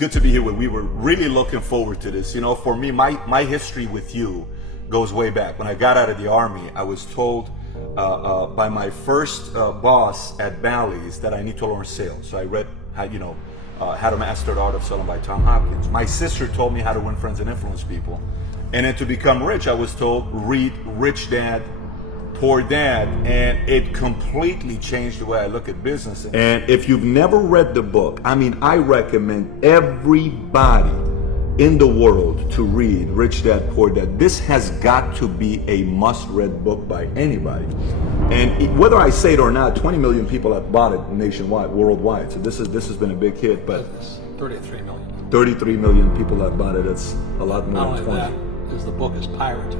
good to be here. We were really looking forward to this. You know, for me, my history with you goes way back. When I got out of the Army, I was told by my first boss at Bally's that I need to learn sales. So I read How to Master the Art of Selling by Tom Hopkins. My sister told me how to win friends and influence people. And then to become rich, I was told, read Rich Dad, Poor Dad, and it completely changed the way I look at business. And if you've never read the book, I mean, I recommend everybody in the world to read Rich Dad, Poor Dad. This has got to be a must-read book by anybody. And whether I say it or not, 20 million people have bought it nationwide, worldwide. So this has been a big hit. But 33 million. 33 million people have bought it. That's a lot more than 20. Not only that, is the book is pirated.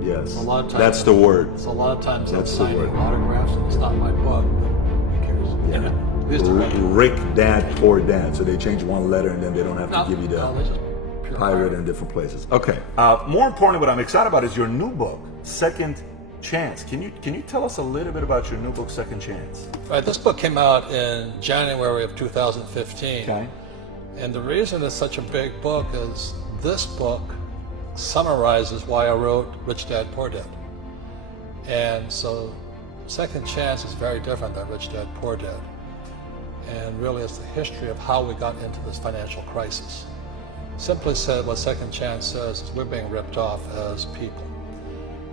Yes, a lot of times, that's the word. It's a lot of times that's I'm signing autographs, and it's not my book. Who cares? Yeah. Rick Dad, Poor Dad. So they change one letter, and then they don't have to give you the pirate in different places. Okay. More importantly, what I'm excited about is your new book, Second Chance. Can you tell us a little bit about your new book, Second Chance? Right. This book came out in January of 2015. Okay. And the reason it's such a big book is this book summarizes why I wrote Rich Dad, Poor Dad. And so Second Chance is very different than Rich Dad, Poor Dad. And really it's the history of how we got into this financial crisis. Simply said, what Second Chance says is we're being ripped off as people.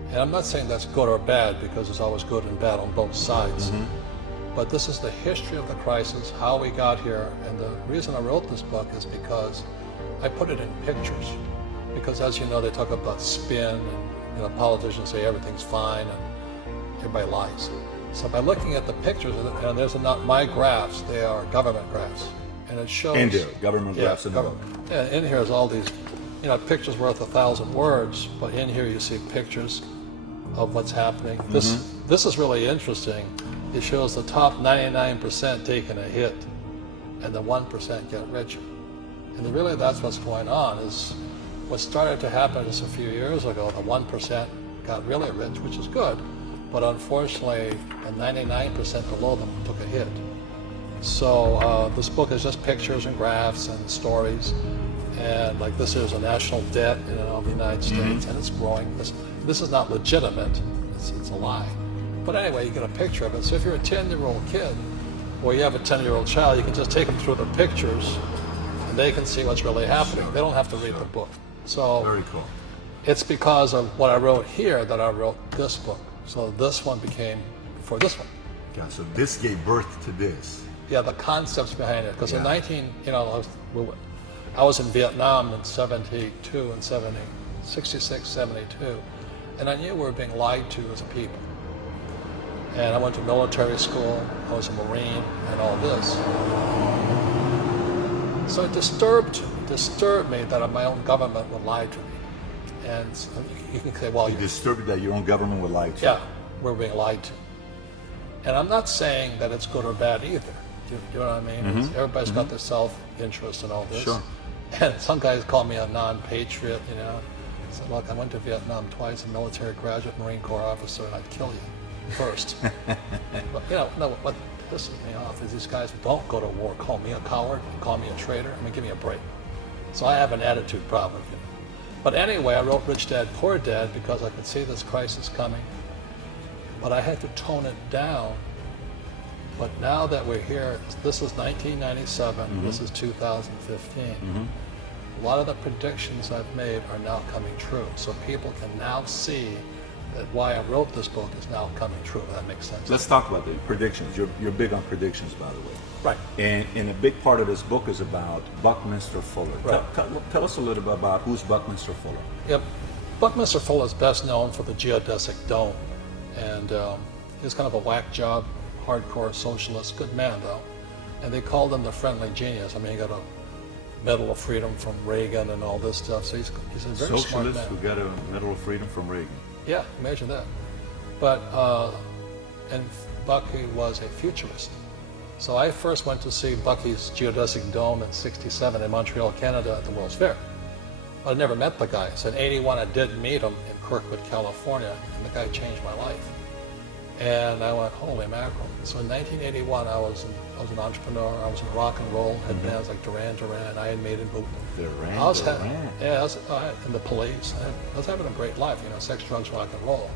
And I'm not saying that's good or bad, because there's always good and bad on both sides. Mm-hmm. But this is the history of the crisis, how we got here. And the reason I wrote this book is because I put it in pictures. Because as you know, they talk about spin, and politicians say everything's fine, and everybody lies. So by looking at the pictures, and there's not my graphs, they are government graphs. And it shows in there, government graphs in the book. Yeah, in here is all these, pictures worth 1,000 words, but in here you see pictures of what's happening. Mm-hmm. This is really interesting. It shows the top 99% taking a hit, and the 1% get richer. And really that's what's going on. Is what started to happen just a few years ago, the 1% got really rich, which is good, but unfortunately the 99% below them took a hit. So this book is just pictures and graphs and stories, and like this is a national debt of the United States, and it's growing. This is not legitimate, it's a lie. But anyway, you get a picture of it. So if you're a 10-year-old kid, or you have a 10-year-old child, you can just take them through the pictures, and they can see what's really happening. They don't have to read the book. So very cool. It's because of what I wrote here that I wrote this book. So this one became for this one. Yeah, so this gave birth to this. Yeah, the concepts behind it. Because in I was in Vietnam in 72 and 66, 72, and I knew we were being lied to as a people. And I went to military school, I was a Marine, and all this. So it disturbed me that my own government would lie to me. And so you can say, well, you're disturbed that your own government would lie to you. Yeah, we're being lied to. And I'm not saying that it's good or bad either. Do you know what I mean? Mm-hmm. Everybody's got their self-interest in all this. Sure. And some guys call me a non-patriot, So look, I went to Vietnam twice, a military graduate, Marine Corps officer, and I'd kill you first. But what pisses me off is these guys don't go to war, call me a coward, call me a traitor. I mean, give me a break. So I have an attitude problem. But anyway, I wrote Rich Dad, Poor Dad because I could see this crisis coming. But I had to tone it down. But now that we're here, this is 1997, mm-hmm. This is 2015. Mm-hmm. A lot of the predictions I've made are now coming true. So people can now see that why I wrote this book is now coming true, if that makes sense. Let's talk about the predictions. You're big on predictions, by the way. Right. And a big part of this book is about Buckminster Fuller. Right. Tell us a little bit about who's Buckminster Fuller. Yep. Buckminster Fuller is best known for the geodesic dome. And he's kind of a whack job, hardcore socialist, good man though. And they called him the friendly genius. I mean, he got a Medal of Freedom from Reagan and all this stuff. So he's a very smart man. Socialist who got a Medal of Freedom from Reagan. Yeah, imagine that. But, and Bucky was a futurist. So I first went to see Bucky's geodesic dome in '67 in Montreal, Canada at the World's Fair. But I never met the guy. So in '81 I did meet him in Kirkwood, California, and the guy changed my life. And I went, holy mackerel. So in 1981, I was an entrepreneur. I was in rock and roll, had bands like Duran Duran, Iron Maiden, Duran I was Duran. yeah, I was in the Police. I was having a great life, you know, sex, drugs, rock and roll.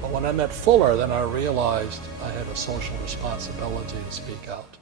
But when I met Fuller, then I realized I had a social responsibility to speak out.